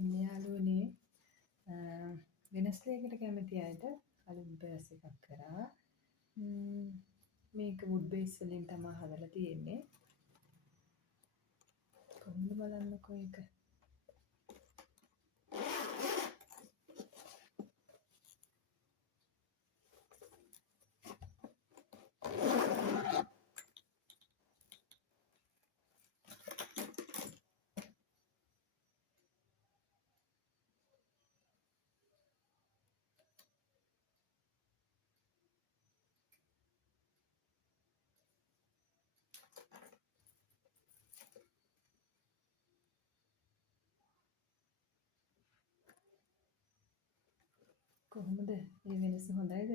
ඉන්න යාළුවනේ වෙනස් දෙයකට කැමති අයට අලුත් බර්ස් එකක් කරා. මේක wood base වලින් තමයි හදලා තියෙන්නේ. කොහොමද බලන්නකෝ ඒක. කොහොමද මේ වෙනස හොඳයිද?